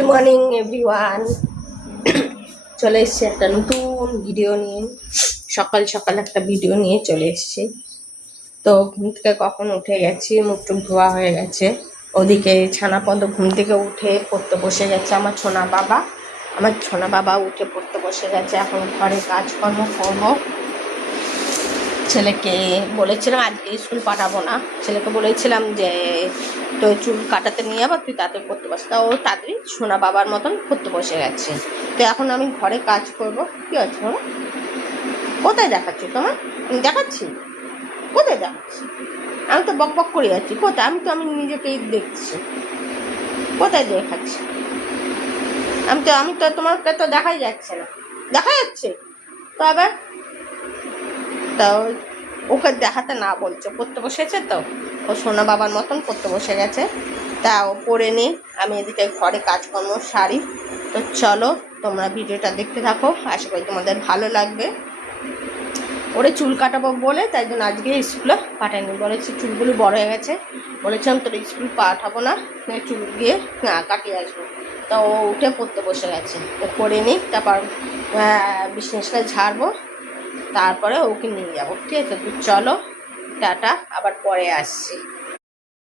Good morning everyone. চলে এসছি একটা নতুন ভিডিও নিয়ে, সকাল সকাল একটা ভিডিও নিয়ে চলে এসছি। তো ঘুম থেকে কখন উঠে গেছি, মুখ টুক ধোয়া হয়ে গেছে। ওদিকে ছানাপদ ঘুম থেকে উঠে পড়তে বসে গেছে। আমার ছোনা বাবা উঠে পড়তে বসে গেছে। এখন ঘরে কাজকর্ম করবো। ছেলেকে বলেছিলাম আজকে স্কুল পাঠাবো না, ছেলেকে বলেছিলাম যে তো চুল কাটাতে নিয়ে যাবো, তুই তাড়াতাড়ি পড়তে বসে। তা ও তাড়াতাড়ি সোনা বাবার মতন পড়তে বসে গেছে। তো এখন আমি ঘরে কাজ করব। কি আছে বাবা? কোথায় দেখাচ্ছি তোমার? আমি দেখাচ্ছি? কোথায় দেখাচ্ছি? আমি তো বক বক করে যাচ্ছি। কোথায়? আমি নিজেকেই দেখছি। কোথায় দেখাচ্ছি? আমি তো তোমাকে তো দেখাই যাচ্ছে না। দেখা যাচ্ছে তো আবার? তা ওকে দেখাতে না বলছে, পড়তে বসেছে। তো ও সোনা বাবার মতন পড়তে বসে গেছে। তা ও পড়ে নি, আমি এদিকে ঘরে কাজকর্ম সারি। তো চলো তোমরা ভিডিওটা দেখতে থাকো, আশা করি তোমাদের ভালো লাগবে। ওরে চুল কাটাবো বলে তাই জন্য আজকে স্কুলে পাঠাইনি। বলেছি চুলগুলো বড় হয়ে গেছে, বলেছিলাম তোর স্কুল পাঠাবো না, চুল গিয়ে কাটিয়ে আসবো। তা ও উঠে পড়তে বসে গেছে। ও পড়ে নি, তারপর বিছনাটা ঝাড়বো, তারপরে ওকে নিয়ে যাবো। ঠিক আছে? তো চলো টাটা, আবার পরে আসছি।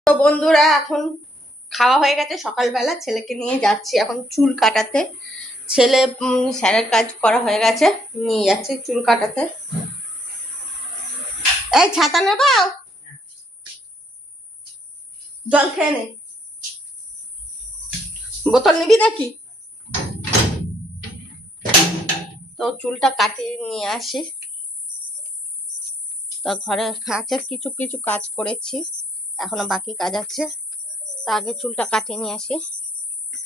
তো বন্ধুরা এখন খাওয়া হয়ে গেছে সকালবেলা, ছেলেকে নিয়ে যাচ্ছি এখন চুল কাটাতে। ছেলে স্যারের কাজ করা হয়ে গেছে, নিয়ে যাচ্ছে চুল কাটাতে। এই ছাতা নেবো, জল খেয়ে নে, বোতল নিবি নাকি? তো চুলটা কাটিয়ে নিয়ে আসি। তো ঘরে আছে কিছু কিছু কাজ করেছি, এখনো বাকি কাজ আছে। তা আগে চুলটা কাটিয়ে নিয়ে আসি,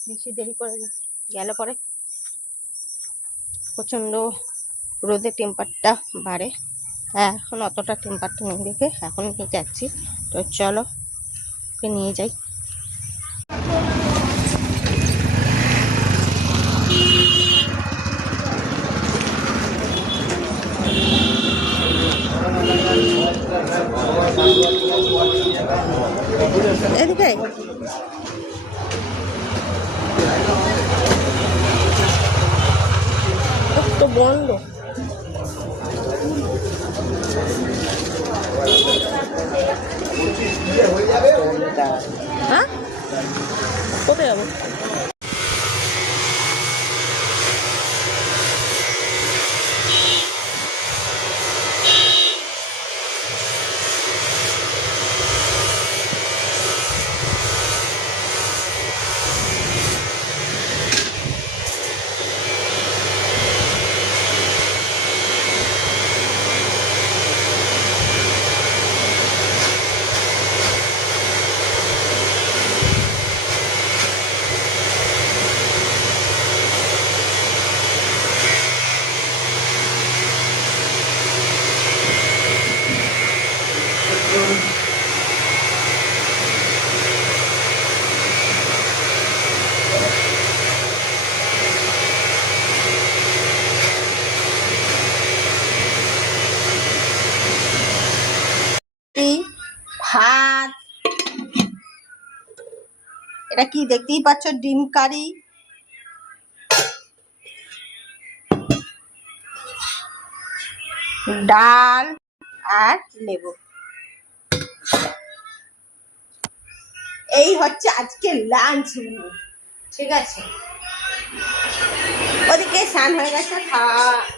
বেশি দেরি করে গেলে পরে প্রচন্ড রোদে টেম্পারটা বাড়ে। এখন অতটা টেম্পারটা নেই দেখে এখন নিয়ে যাচ্ছি। তো চলো ওকে নিয়ে যাই। এদিকে তো বন্ধ। হ্যাঁ কোথায় যাবো? ভাত, এটা কি দেখতেই পাচ্ছ, ডিম কারি, ডাল আর লেবু। এই হচ্ছে আজকে লাঞ্চ মেনু। ঠিক আছে? ওদিকে স্নান হয়ে গেছে,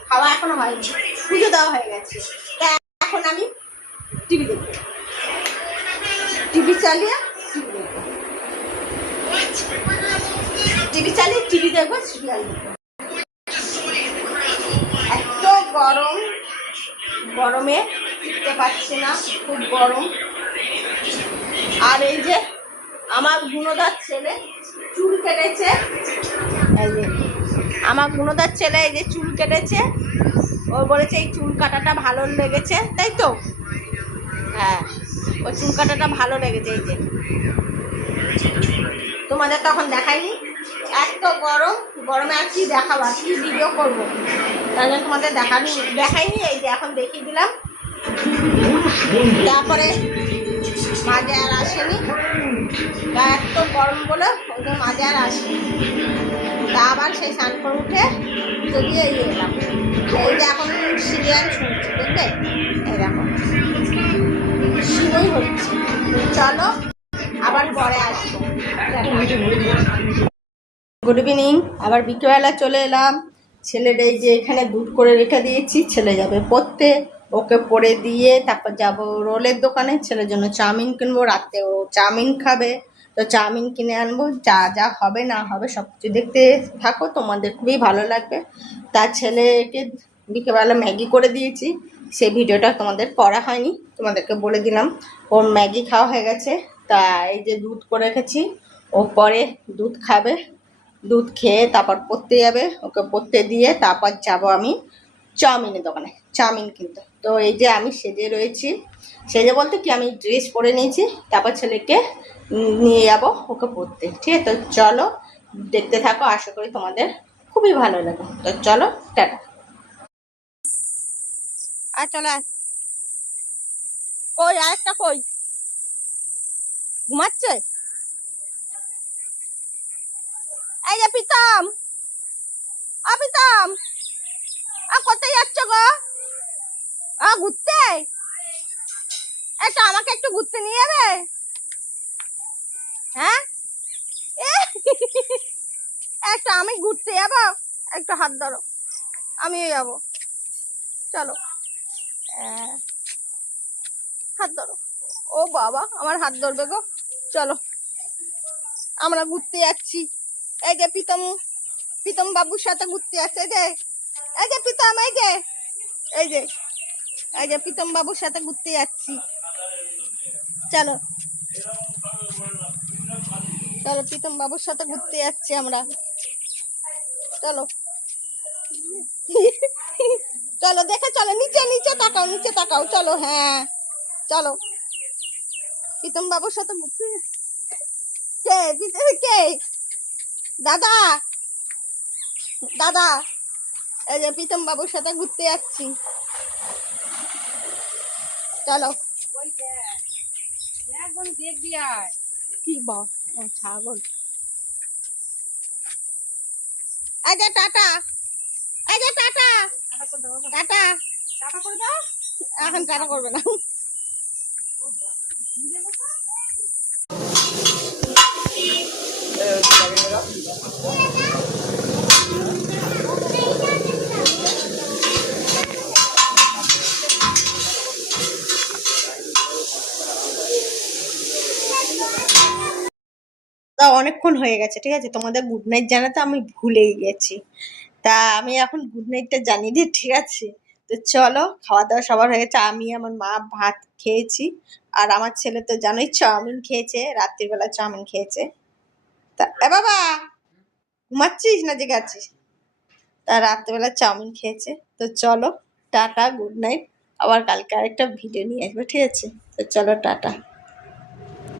খাওয়া এখনো হয়নি, পুজো দেওয়া হয়ে গেছে। এখন আমি টিভি দেখবো, টিভি চালিয়ে টিভি দেখবো, সিরিয়াল দেখবো। এত গরম, গরমে টিকতে পারছি না, খুব গরম। আর এই যে আমার গুণদার ছেলে চুল কেটেছে, এই যে আমার গুণদার ছেলে এই যে চুল কেটেছে। ও বলেছে এই চুল কাটাটা ভালো লেগেছে, তাই তো? হ্যাঁ, ও চুল কাটাটা ভালো লেগেছে। এই যে তোমাদের তখন দেখাইনি, এত গরম, গরমে আর কি দেখাবো, কি ভিডিও করবো, তাই জন্য তোমাদের দেখাইনি। এই যে এখন দেখিয়ে দিলাম। তারপরে মাঝে আর আসেনি, এত গরম বলে ওই যে মাঝে আর আসেনি। তা আবার সেই স্নান করে উঠে যদি এই এলাম, এই যে এখন সিরিয়াল শুনছি, দেখবে এরকম শুরুই হচ্ছে। চলো আবার পরে আসবো। গুড ইভিনিং, আবার বিকেলবেলা চলে এলাম। ছেলের এই যে এখানে দুধ করে রেখে দিয়েছি, ছেলে যাবে পড়তে, ওকে পড়ে দিয়ে তারপর যাব রোলের দোকানে, ছেলের জন্য চাউমিন কিনবো, রাতে ও চাউমিন খাবে, তো চাউমিন কিনে আনবো। যা যা হবে না হবে সব কিছু দেখতে থাকো, তোমাদের খুবই ভালো লাগবে। তার ছেলেকে বিকেলবেলা ম্যাগি করে দিয়েছি, সেই ভিডিওটা তোমাদের করা হয়নি, তোমাদেরকে বলে দিলাম। ওর ম্যাগি খাওয়া হয়ে গেছে, তা এই যে দুধ করে রেখেছি, ও পরে দুধ খাবে, দুধ খেয়ে তারপর পড়তে যাবে, ওকে পড়তে দিয়ে তারপর যাব আমি চাউমিনের দোকানে চাউমিন কিনতে। তো এই যে আমি সেজে রয়েছি, সেজে বলতে কি আমি ড্রেস পরে নিয়েছি, তারপর ছেলেকে নিয়ে যাবো ওকে পড়তে। ঠিক আছে, তো চলো দেখতে থাকো, আশা করি তোমাদের খুবই ভালো লাগে। তো চলো টাটা। আর চলো, কই আরেকটা কই ঘুমাচ্ছে? এই যে প্রীতম, প্রীতম কোথায় যাচ্ছ গো? ঘুরতে? একটু আমাকে একটু ঘুরতে নিয়ে যাবে? হ্যাঁ, একটু আমি ঘুরতে যাবো, একটু হাত ধরো, আমিও যাবো, চলো। হাত ধরো, ও বাবা আমার হাত ধরবে গো, চলো আমরা ঘুরতে যাচ্ছি। এই যে প্রীতম, প্রীতম বাবুর সাথে ঘুরতে যাচ্ছে, এই যে প্রীতম, এই যে এই যে এই যে প্রীতম বাবুর সাথে ঘুরতে যাচ্ছি, চলো চলো প্রীতম বাবুর সাথে ঘুরতে যাচ্ছি আমরা, চলো চলো দেখে চলো, নিচে নিচে তাকাও, নিচে তাকাও, চলো। হ্যাঁ চলো প্রীতম বাবুর সাথে ঘুরতে। কে কে? দাদা, দাদা, এই যে প্রীতম বাবুর সাথে ঘুরতে যাচ্ছি, চলো। কি বা ছাগল। এই যে টাটা, এই যে টাটা, টাটা, এখন টাটা করবে না। তা অনেকক্ষণ হয়ে গেছে, ঠিক আছে, তোমাদের গুড নাইট জানাতে আমি ভুলেই গেছি, তা আমি এখন গুড নাইটটা জানিয়ে দিই, ঠিক আছে। তো চলো, খাওয়া দাওয়া সবার হয়ে গেছে, আমি আমার মা ভাত খেয়েছি, আর আমার ছেলে তো জানোই চাউমিন খেয়েছে, রাত্রিবেলা চাউমিন খেয়েছে। তা বাবা, ঘুমাচ্ছিস না জেগে আছিস? তা রাত্রিবেলা চাউমিন খেয়েছে। তো চলো টাটা, গুড নাইট, আবার কালকে আরেকটা ভিডিও নিয়ে আসবো, ঠিক আছে। তো চলো টাটা।